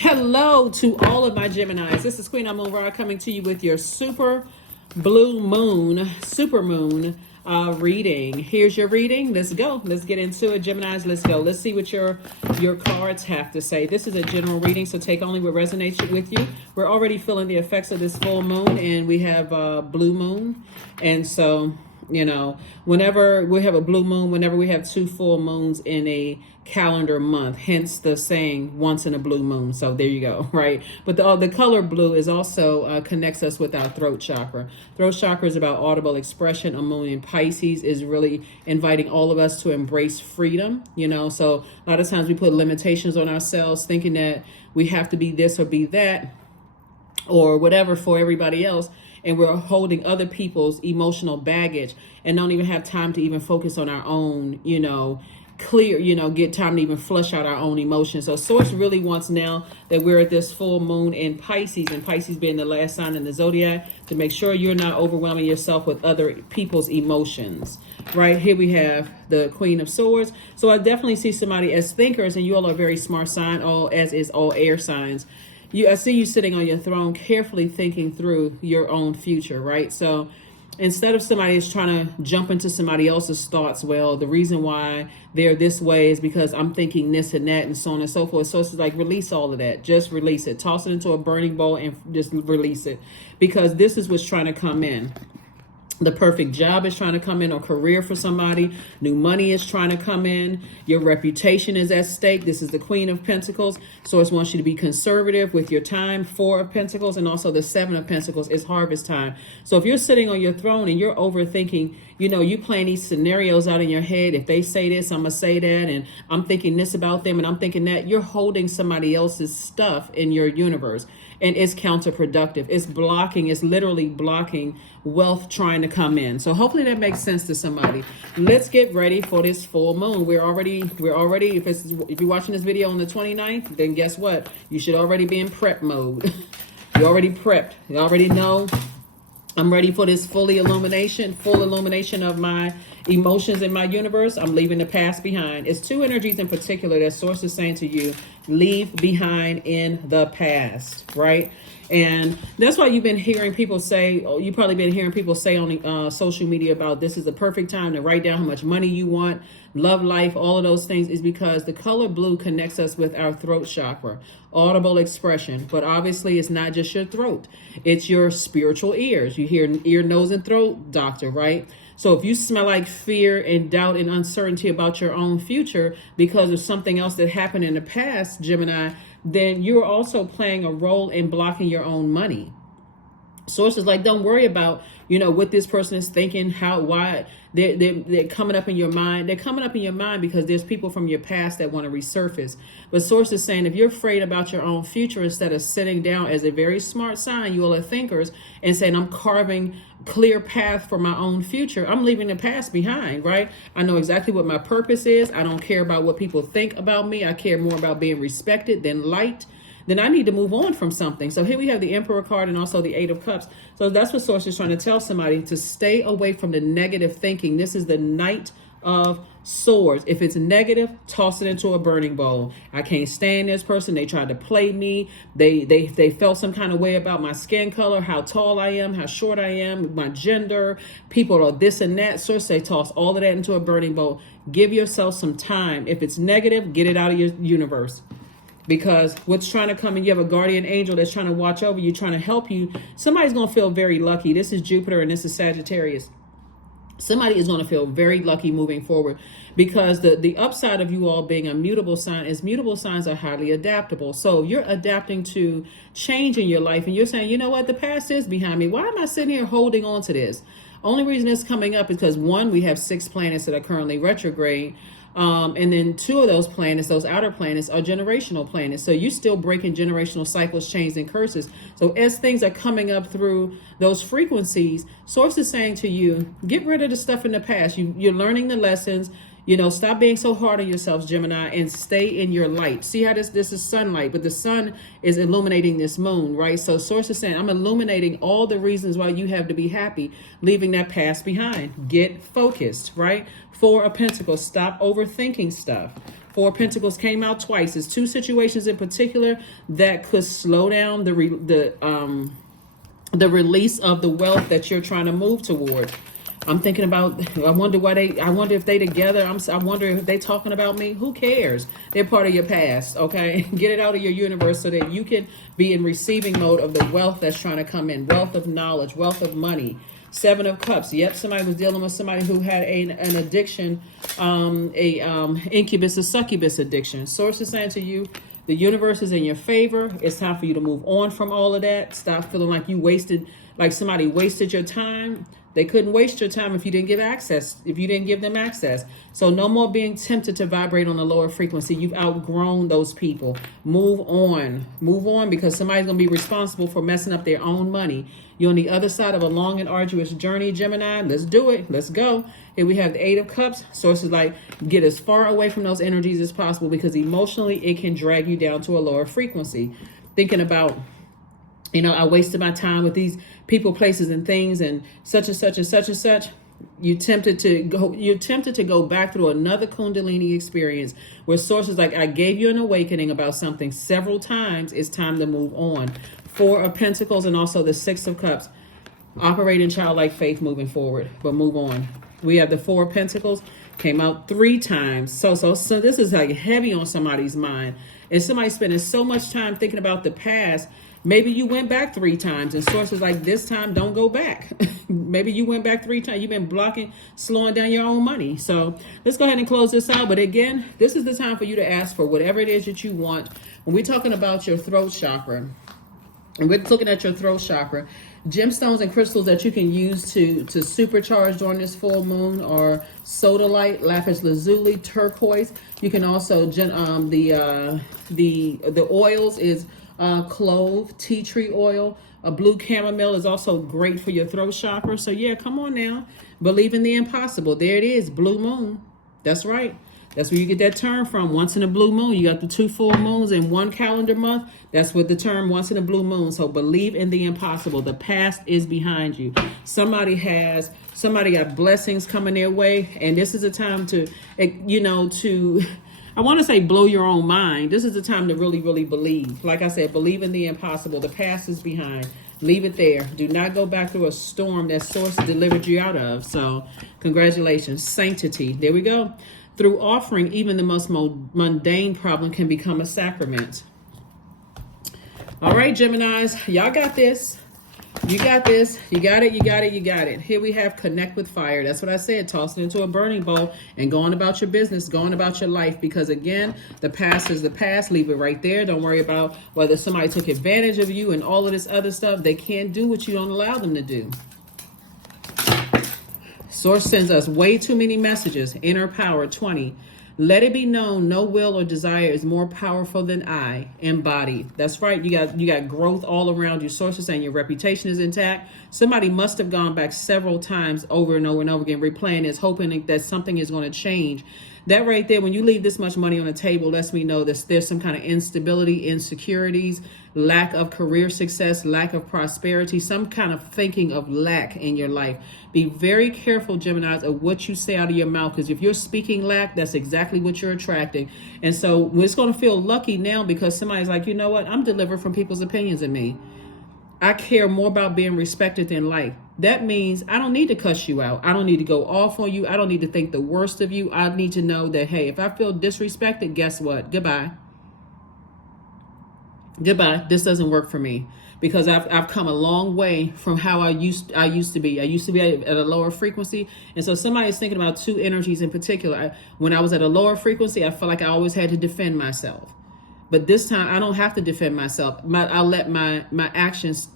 Hello to all of my Geminis. This is Queen Amun Ra coming to you with your super moon reading. Here's your reading. Let's go. Let's get into it, Geminis. Let's go. Let's see what your cards have to say. This is a general reading, so take only what resonates with you. We're already feeling the effects of this full moon, and we have blue moon, and so whenever we have a blue moon, whenever we have two full moons in a calendar month, hence the saying once in a blue moon. So there you go, right? But the color blue is also connects us with our throat chakra. Throat chakra is about audible expression. A moon in Pisces is really inviting all of us to embrace freedom, so a lot of times we put limitations on ourselves thinking that we have to be this or be that or whatever for everybody else. And we're holding other people's emotional baggage and don't even have time to even focus on our own, get time to even flush out our own emotions. So Source really wants now that we're at this full moon in Pisces, and Pisces being the last sign in the Zodiac, to make sure you're not overwhelming yourself with other people's emotions. Right here we have the Queen of Swords. So I definitely see somebody as thinkers, and you all are a very smart sign, as is all air signs. I see you sitting on your throne, carefully thinking through your own future, right? So instead of somebody is trying to jump into somebody else's thoughts, well, the reason why they're this way is because I'm thinking this and that and so on and so forth. So it's like, release all of that. Just release it. Toss it into a burning bowl and just release it, because this is what's trying to come in. The perfect job is trying to come in, or career for somebody. New money is trying to come in. Your reputation is at stake. This is the Queen of Pentacles. Source wants you to be conservative with your time. Four of Pentacles, and also the Seven of Pentacles is harvest time. So if you're sitting on your throne and you're overthinking, you playing these scenarios out in your head. If they say this, I'm going to say that. And I'm thinking this about them and I'm thinking that. You're holding somebody else's stuff in your universe. And it's counterproductive. It's blocking. It's literally blocking wealth trying to come in. So hopefully that makes sense to somebody. Let's get ready for this full moon. We're already if you're watching this video on the 29th, then guess what? You should already be in prep mode. You already prepped. You already know I'm ready for this full illumination of my emotions in my universe. I'm leaving the past behind. It's two energies in particular that Source is saying to you, leave behind in the past, right? And that's why you've been hearing people say, you've probably been hearing people say on social media about this is the perfect time to write down how much money you want, love life, all of those things, is because the color blue connects us with our throat chakra, audible expression. But obviously it's not just your throat, it's your spiritual ears. You hear ear, nose, and throat doctor, right? So if you smell like fear and doubt and uncertainty about your own future because of something else that happened in the past, Gemini, then you're also playing a role in blocking your own money. Sources like, don't worry about, what this person is thinking, why they're coming up in your mind. They're coming up in your mind because there's people from your past that want to resurface. But Source is saying, if you're afraid about your own future, instead of sitting down as a very smart sign, you all are thinkers, and saying, I'm carving clear path for my own future. I'm leaving the past behind, right? I know exactly what my purpose is. I don't care about what people think about me. I care more about being respected than liked. Then I need to move on from something. So here we have the Emperor card and also the Eight of Cups. So that's what Source is trying to tell somebody, to stay away from the negative thinking. This is the Knight of Swords. If it's negative, toss it into a burning bowl. I can't stand this person. They tried to play me. They felt some kind of way about my skin color, how tall I am, how short I am, my gender. People are this and that. Source say toss all of that into a burning bowl. Give yourself some time. If it's negative, get it out of your universe. Because what's trying to come in, you have a guardian angel that's trying to watch over you, trying to help you. Somebody's going to feel very lucky. This is Jupiter and this is Sagittarius. Somebody is going to feel very lucky moving forward, because the upside of you all being a mutable sign is mutable signs are highly adaptable. So you're adapting to change in your life, and you're saying, you know what, the past is behind me. Why am I sitting here holding on to this? Only reason it's coming up is because, one, we have 6 planets that are currently retrograde. And then 2 of those planets, those outer planets, are generational planets. So you're still breaking generational cycles, chains, and curses. So as things are coming up through those frequencies, Source is saying to you, get rid of the stuff in the past. You're learning the lessons. Stop being so hard on yourselves, Gemini, and stay in your light. See how this is sunlight, but the sun is illuminating this moon, right? So source is saying, I'm illuminating all the reasons why you have to be happy, leaving that past behind. Get focused, right? Four of Pentacles, stop overthinking stuff. Four of Pentacles came out twice. It's two situations in particular that could slow down the release of the wealth that you're trying to move toward. I'm thinking about, I wonder if they together. I wonder if they talking about me. Who cares? They're part of your past, okay? Get it out of your universe so that you can be in receiving mode of the wealth that's trying to come in. Wealth of knowledge, wealth of money. Seven of Cups. Yep, somebody was dealing with somebody who had an addiction, incubus or succubus addiction. Source is saying to you, the universe is in your favor. It's time for you to move on from all of that. Stop feeling like somebody wasted your time. They couldn't waste your time if you didn't give them access. So no more being tempted to vibrate on a lower frequency. You've outgrown those people. Move on, because somebody's going to be responsible for messing up their own money. You're on the other side of a long and arduous journey, Gemini. Let's do it. Let's go. Here we have the Eight of Cups. Sources like, get as far away from those energies as possible, because emotionally it can drag you down to a lower frequency. Thinking about, I wasted my time with these people, places, and things, and such and such and such and such. You're tempted to go back through another Kundalini experience where sources like, I gave you an awakening about something several times. It's time to move on. Four of Pentacles and also the Six of Cups. Operate in childlike faith moving forward, but move on. We have the Four of Pentacles, came out 3 times. So this is like heavy on somebody's mind. And somebody's spending so much time thinking about the past. Maybe you went back 3 times, and sources like, this time don't go back. Maybe you went back 3 times. You've been slowing down your own money. So let's go ahead and close this out. But again, this is the time for you to ask for whatever it is that you want. When we're talking about your throat chakra, and we're looking at your throat chakra, gemstones and crystals that you can use to supercharge during this full moon are sodalite, lapis lazuli, turquoise. You can also the oils is clove, tea tree oil. A blue chamomile is also great for your throat chakra. So yeah, come on now. Believe in the impossible. There it is, blue moon. That's right. That's where you get that term from. Once in a blue moon. You got the 2 full moons in 1 calendar month. That's what the term once in a blue moon. So believe in the impossible. The past is behind you. Somebody got blessings coming their way. And this is a time to, I want to say blow your own mind. This is the time to really, really believe. Like I said, believe in the impossible. The past is behind. Leave it there. Do not go back through a storm that source delivered you out of. So congratulations. Sanctity. There we go. Through offering, even the most mundane problem can become a sacrament. All right, Geminis, y'all got this. You got this. You got it. You got it. You got it. Here we have connect with fire. That's what I said. Toss it into a burning bowl and go on about your business, go on about your life. Because again, the past is the past. Leave it right there. Don't worry about whether somebody took advantage of you and all of this other stuff. They can't do what you don't allow them to do. Source sends us way too many messages. Inner power 20. Let it be known, no will or desire is more powerful than I, embodied. That's right. You got growth all around you. Sources saying your reputation is intact. Somebody must have gone back several times over and over and over again, replaying this, hoping that something is going to change. That right there, when you leave this much money on the table, lets me know that there's some kind of instability, insecurities, lack of career success, lack of prosperity, some kind of thinking of lack in your life. Be very careful, Geminis, of what you say out of your mouth, because if you're speaking lack, that's exactly what you're attracting. And so it's going to feel lucky now because somebody's like, you know what? I'm delivered from people's opinions of me. I care more about being respected than liked. That means I don't need to cuss you out. I don't need to go off on you. I don't need to think the worst of you. I need to know that, hey, if I feel disrespected, guess what? Goodbye. Goodbye. This doesn't work for me because I've come a long way from how I used to be. I used to be at a lower frequency. And so somebody is thinking about 2 energies in particular. When I was at a lower frequency, I felt like I always had to defend myself. But this time, I don't have to defend myself. I'll let my actions,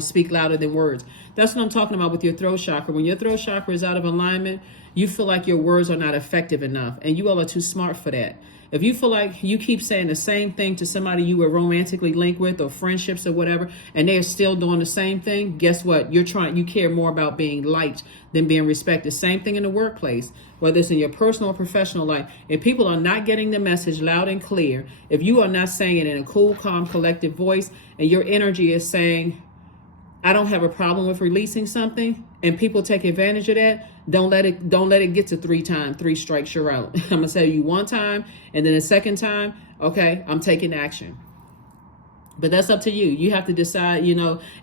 speak louder than words. That's what I'm talking about with your throat chakra. When your throat chakra is out of alignment, you feel like your words are not effective enough. And you all are too smart for that. If you feel like you keep saying the same thing to somebody you were romantically linked with or friendships or whatever, and they're still doing the same thing, guess what? You care more about being liked than being respected. Same thing in the workplace, whether it's in your personal or professional life. If people are not getting the message loud and clear, if you are not saying it in a cool, calm, collective voice, and your energy is saying, I don't have a problem with releasing something, and people take advantage of that, don't let it get to three strikes, you're out. I'm gonna tell you one time, and then the second time, okay, I'm taking action. But that's up to you. You have to decide,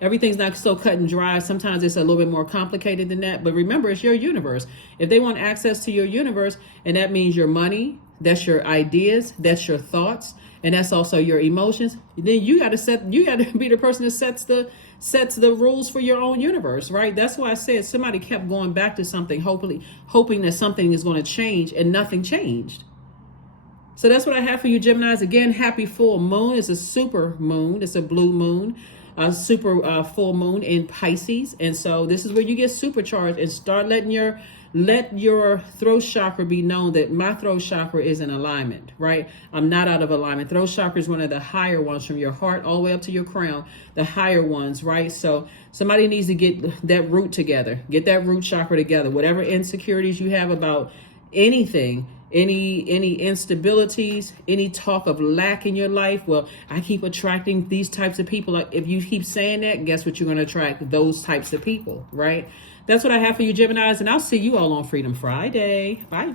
everything's not so cut and dry. Sometimes it's a little bit more complicated than that. But remember, it's your universe. If they want access to your universe, and that means your money, that's your ideas, that's your thoughts, and that's also your emotions, then you got to be the person that sets the rules for your own universe, right? That's why I said somebody kept going back to something, hoping that something is going to change, and nothing changed. So that's what I have for you, Geminis. Again, happy full moon. It's a super moon. It's a blue moon, a super full moon in Pisces. And so this is where you get supercharged and start let your throat chakra be known that my throat chakra is in alignment, right? I'm not out of alignment. Throat chakra is one of the higher ones, from your heart all the way up to your crown, the higher ones, right? So somebody needs to get that root together, get that root chakra together. Whatever insecurities you have about anything, any instabilities, any talk of lack in your life, well, I keep attracting these types of people. If you keep saying that, guess what? You're going to attract those types of people, right? That's what I have for you, Geminis, and I'll see you all on Freedom Friday. Bye.